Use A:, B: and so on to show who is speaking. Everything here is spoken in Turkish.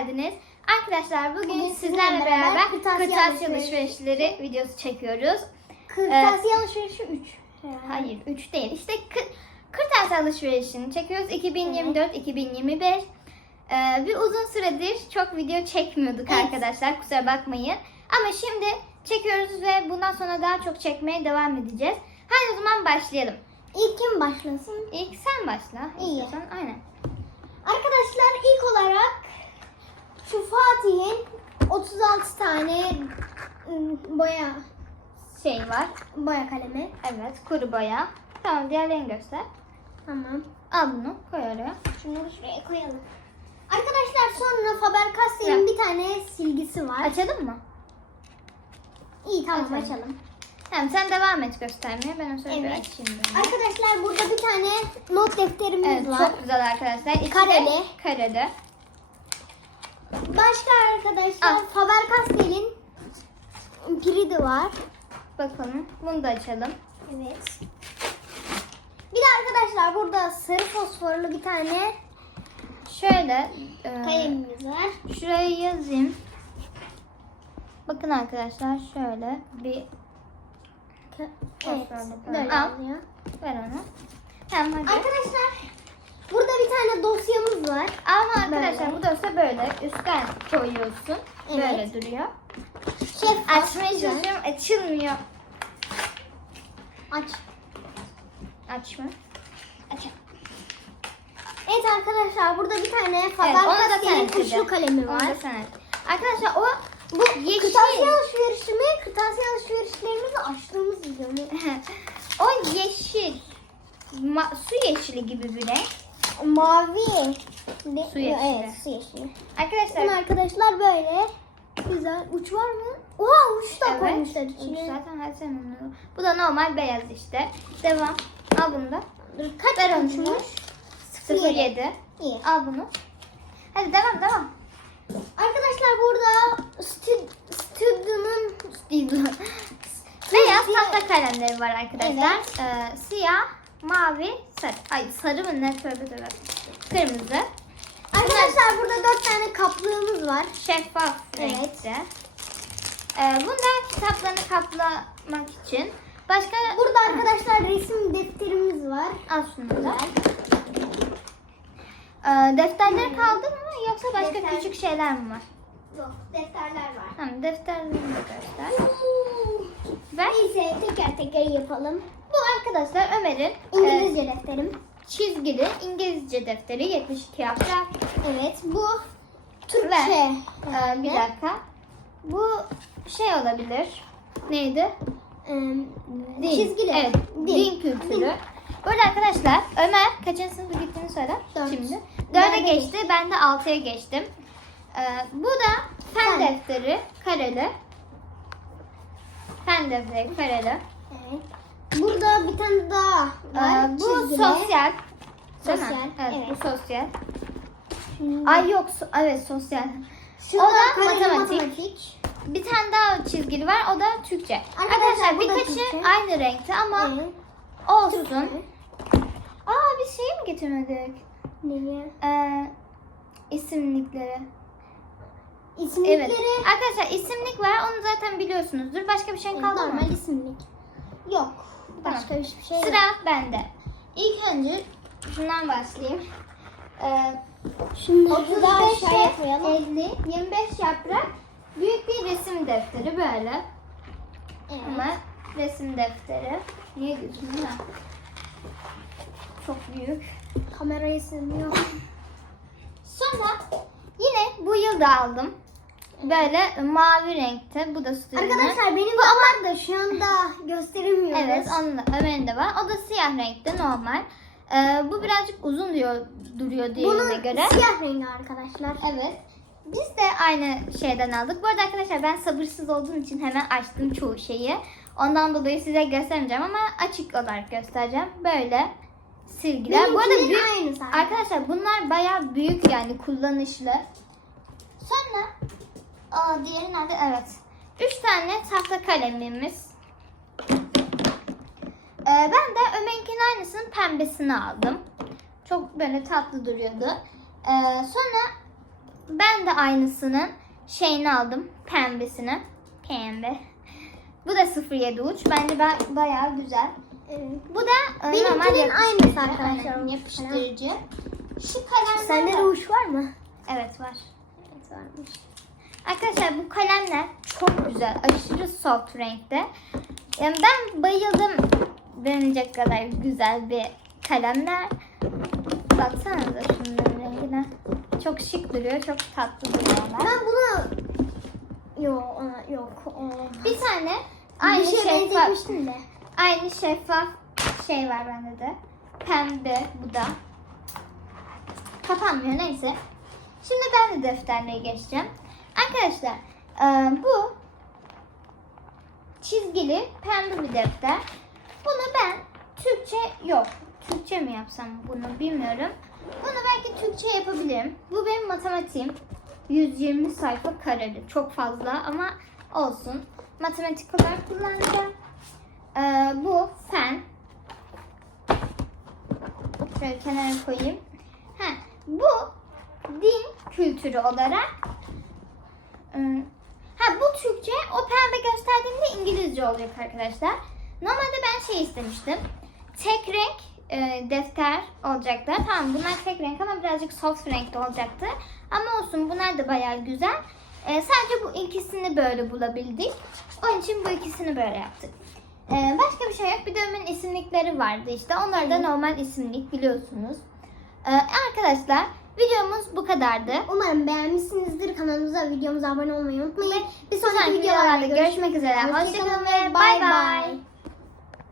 A: geldiniz. Arkadaşlar bugün,
B: Bugün
A: sizlerle beraber kırtasiye,
B: kırtasiye
A: alışverişleri videosu çekiyoruz.
B: Kırtasiye alışverişi 3.
A: Hayır 3 değil. İşte kır, kırtasiye alışverişini çekiyoruz. 2024-2025. Ee, bir uzun süredir çok video çekmiyorduk
B: Evet.
A: arkadaşlar. Kusura bakmayın. Ama şimdi çekiyoruz ve bundan sonra daha çok çekmeye devam edeceğiz. Hadi o zaman başlayalım.
B: İlk kim başlasın?
A: İlk sen başla.
B: İyi.
A: istiyorsan. Aynen.
B: Arkadaşlar ilk olarak şu Fatih'in 36 tane boya
A: Şey var.
B: boya kalemi.
A: Evet. Kuru boya. Tamam diğerlerini göster.
B: Tamam.
A: Al bunu koy oraya.
B: Şunları şuraya koyalım. Arkadaşlar sonra Faber-Castell'in bir tane silgisi var.
A: Açalım mı?
B: İyi tamam
A: Açalım.
B: açalım.
A: Tamam sen devam et göstermeye. Ben o sırada
B: Evet.
A: açayım. böyle.
B: Arkadaşlar burada bir tane not defterimiz
A: Evet
B: var.
A: çok güzel arkadaşlar. İçi de
B: Kareli. Başka arkadaşlar
A: Al.
B: Faber-Castell'in piridi var.
A: Bakalım. Bunu da açalım.
B: Evet. Bir de arkadaşlar burada sarı fosforlu bir tane
A: Şöyle. e,
B: kalemimiz var.
A: şuraya yazayım. Bakın arkadaşlar şöyle bir
B: Evet. Böyle.
A: Al. ver onu. Tamam hadi.
B: Arkadaşlar burada bir tane var.
A: Ama arkadaşlar
B: Böyle.
A: bu da olsa böyle üstten koyuyorsun. Böyle
B: Evet.
A: duruyor.
B: Şeffaf.
A: Açmaya çalışıyorum. Açılmıyor.
B: Aç.
A: Açma. Aç.
B: Evet arkadaşlar burada bir tane
A: Evet, onu da
B: Faber-Castell'in
A: sen
B: uçlu kalemi var.
A: aç. Arkadaşlar o
B: Bu
A: yeşil.
B: kırtasiye alışverişi mi? Kırtasiye alışverişlerimizi açtığımız video mu?
A: o yeşil. Ma- su yeşili gibi bir renk.
B: Mavi. Ne?
A: Su yeşili.
B: Evet su yeşili.
A: Arkadaşlar
B: Bakın arkadaşlar böyle. Güzel. Uç var mı? Oha uç da
A: evet.
B: koymuşlar
A: uç
B: içine.
A: Zaten her sene onu. Bu da normal beyaz işte. Devam. Al bunu da.
B: Dur, Kaç
A: Ver
B: uçmuş?
A: 07.
B: İyi.
A: Al bunu. Hadi devam devam.
B: Arkadaşlar burada stü, stüdyonun
A: Beyaz tahta kalemleri var arkadaşlar. Ee, siyah, mavi, sarı. Ay sarı mı ne tövbe tövbe. Kırmızı.
B: Arkadaşlar burada dört tane kaplığımız var.
A: Şeffaf
B: Evet.
A: renkte. Ee, bunda kitaplarını kaplamak için. Başka
B: Burada arkadaşlar resim defterimiz var.
A: al şunu da. Ee, defterleri kaldı mı yoksa başka
B: Defter.
A: küçük şeyler mi var?
B: Yok defterler var.
A: Tamam defterlerini de göster. Ver.
B: Neyse teker teker yapalım.
A: Bu arkadaşlar Ömer'in e,
B: İngilizce defterim.
A: çizgili İngilizce defteri 72 yaprak.
B: Evet bu Türkçe.
A: Ee,
B: yani.
A: bir dakika. Bu şey olabilir. Neydi?
B: Ee,
A: Din.
B: Çizgili.
A: Evet. Din, kültürü. Burada arkadaşlar Ömer kaçıncı sınıfa gittiğini söyler
B: Dört.
A: şimdi.
B: Dörde
A: Dörde geçti. Ben de altıya geçtim. Ee, bu da fen
B: Fen.
A: defteri kareli. Fen defteri kareli.
B: Evet. Burada bir tane daha var.
A: Ee, bu
B: çizgili.
A: sosyal. Değil mi?
B: Sosyal,
A: Evet,
B: evet.
A: bu sosyal.
B: Şimdi-
A: Ay yok, so- evet sosyal.
B: Şurada
A: o da
B: kareli
A: matematik.
B: matematik.
A: Bir tane daha çizgili var, o da Türkçe.
B: Arkadaşlar,
A: Arkadaşlar
B: bu da
A: birkaçı
B: Türkçe.
A: aynı renkte ama
B: Evet.
A: olsun.
B: Türkçe.
A: Aa biz şeyi mi getirmedik?
B: Nereye?
A: Ee, isimlikleri.
B: İsimlikleri
A: Evet. Arkadaşlar isimlik var, onu zaten biliyorsunuzdur. Başka bir şey kaldı mı?
B: normal isimlik. Yok. Başka
A: Tamam.
B: hiçbir şey yok.
A: Sıra bende. İlk önce şundan başlayayım. Ee,
B: Şimdi
A: 35
B: daha aşağıya koyalım.
A: 50, 25 yaprak büyük bir resim defteri böyle.
B: Evet.
A: Ama resim defteri. Niye gözümün ha? Çok büyük.
B: Kamerayı sığmıyor.
A: Sonra yine bu yıl da aldım. Böyle mavi renkte. Bu da stüdyonun.
B: Arkadaşlar benim de var da şu anda gösteremiyoruz.
A: Evet onun da Ömer'in de var. O da siyah renkte normal. Ee, bu birazcık uzun diyor duruyor diğerine
B: Bunun
A: göre.
B: siyah rengi arkadaşlar.
A: Evet. Biz de aynı şeyden aldık. Bu arada arkadaşlar ben sabırsız olduğum için hemen açtım çoğu şeyi. Ondan dolayı size göstermeyeceğim ama açık olarak göstereceğim. Böyle silgiler. Bu arada büyük,
B: aynısı
A: arkadaşlar bunlar bayağı büyük yani kullanışlı. Sonra aa, diğeri nerede? Evet. Üç tane tahta kalemimiz. Ee, ben de Ömer'inkinin aynısının pembesini aldım. Çok böyle tatlı duruyordu. Ee, sonra ben de aynısının şeyini aldım. Pembesini. Pembe. Bu da 07 uç. Bence ba- bayağı güzel.
B: Evet.
A: Bu da e,
B: Benimkinin aynısı arkadaşlar.
A: Aynen, yapıştırıcı. Şu kalemler
B: Sende de uç var mı?
A: Evet var.
B: Evet varmış.
A: Arkadaşlar bu kalemler çok güzel. Aşırı soft renkte. Yani ben bayıldım denilecek kadar güzel bir kalemler. Baksanıza şunların rengine. Çok şık duruyor. Çok tatlı duruyorlar.
B: Ben bunu yok ona yok. O...
A: Bir tane
B: Aynı bir şey
A: şeffaf,
B: de.
A: aynı şeffaf şey var bende de. Pembe bu da. Kapanmıyor neyse. Şimdi ben de defterliğe geçeceğim. Arkadaşlar e, bu çizgili pembe bir defter. Bunu ben Türkçe yok. Türkçe mi yapsam bunu bilmiyorum. Bunu belki Türkçe yapabilirim. Bu benim matematiğim. 120 sayfa kareli. Çok fazla ama olsun. Matematik olarak kullanacağım. Ee, bu fen. Şöyle kenara koyayım. Ha, bu din kültürü olarak Ha bu Türkçe, o pembe gösterdiğimde İngilizce olacak arkadaşlar. Normalde ben şey istemiştim. Tek renk e, defter olacaktı. Tamam bunlar tek renk ama birazcık soft renkte olacaktı. Ama olsun bunlar da bayağı güzel. E, sadece bu ikisini böyle bulabildik. Onun için bu ikisini böyle yaptık. E, başka bir şey yok. Bir de Ömer'in isimlikleri vardı işte. Onlar da normal isimlik biliyorsunuz. E, arkadaşlar videomuz bu kadardı.
B: Umarım beğenmişsinizdir. Kanalımıza, videomuza abone olmayı unutmayın. Bir sonraki
A: Sonraki
B: videolarda
A: videolarda görüşmek üzere.
B: Hoşçakalın ve bay.
A: bay.